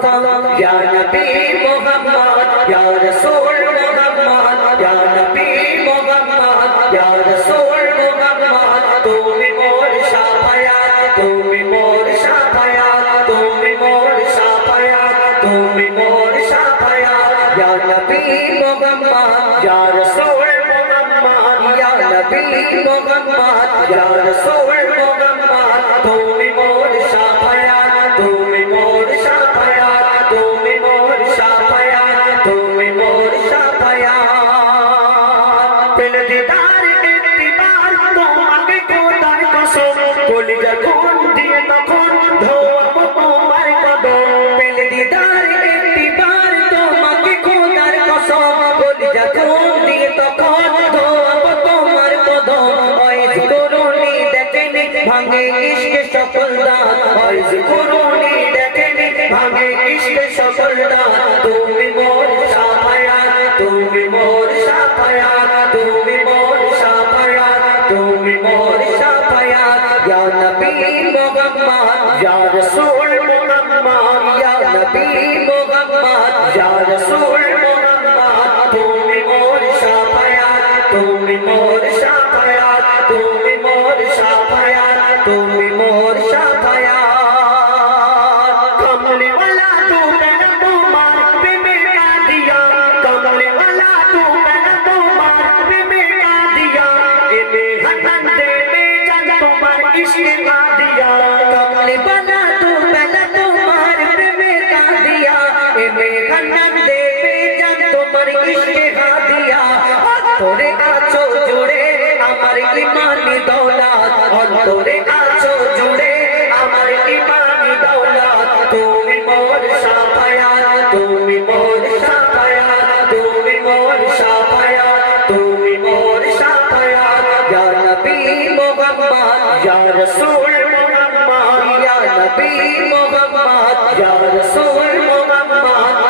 মুস্তাফা ইয়া নবী মুহাম্মদ ইয়া রাসূল মুহাম্মদ ইয়া নবী মুহাম্মদ ইয়া রাসূল মুহাম্মদ তুমি মোর শাফায়াত তুমি মোর শাফায়াত তুমি মোর শাফায়াত তুমি মোর শাফায়াত ইয়া নবী মুহাম্মদ ইয়া রাসূল মুহাম্মদ ইয়া নবী মুহাম্মদ ইয়া রাসূল মুহাম্মদ তুমি মোর শাফায়াত তুমি মোর শাফায়াত তুমি মোর শাফায়াত তুমি মোর শাফায়াত পেল দিদার ইত্তিবার তোমাকে খোদার কসম কলিজা খুন দিয়ে তখন ধোয়াবো তোমার কদম পেল দিদার ইত্তিবার তোমাকে খোদার কসম কলিজা খুন দিয়ে তখন ধোয়াবো তোমার কদম ওইজ করুনি দেখেনি ভাঙে ইশকে সকল দাঁত ওইজ করুনি দেখেনি ভাঙে ইশকে সকল দাঁত তুমি মোর শাফায়াত তুমি মোর শাফায়াত তুমি মোর শাফায়াত তুমি মোর শাফায়াত ইয়া নবী মুহাম্মদ ইয়া রাসূল মুহাম্মদ ইয়া নবী মুহাম্মদ ইয়া রাসূল মুহাম্মদ তুমি মোর শাফায়াত তুমি মোর শাফায়াত তুমি মোর শাফায়াত তুমি মোর শাফায়াত কমলি ওয়ালা তু মেরা তোমার প্রেমে কা দিয়া কমলি ওয়ালা তু মেরা তোমার প্রেমে কা দিয়া এনে হাতন দে মে জান তোমার ইশকে কা দিয়া কমলি ওয়ালা তু মেরা তোমার প্রেমে কা দিয়া এনে হাতন দে মে জান তোমার ইশকে কা দিয়া তোরে আছো জুড়ে আমার ইমানি দৌলত অন্তরে আছো জুড়ে আমার ইমানি দৌলত তুমি মোর শাফায়াত তুমি মোর শাফায়াত তুমি মোর শাফায়াত তুমি মোর শাফায়াত ইয়া নবী মুহাম্মদ ইয়া রাসূল মুহাম্মদ ইয়া নবী মুহাম্মদ ইয়া রাসূল মুহাম্মদ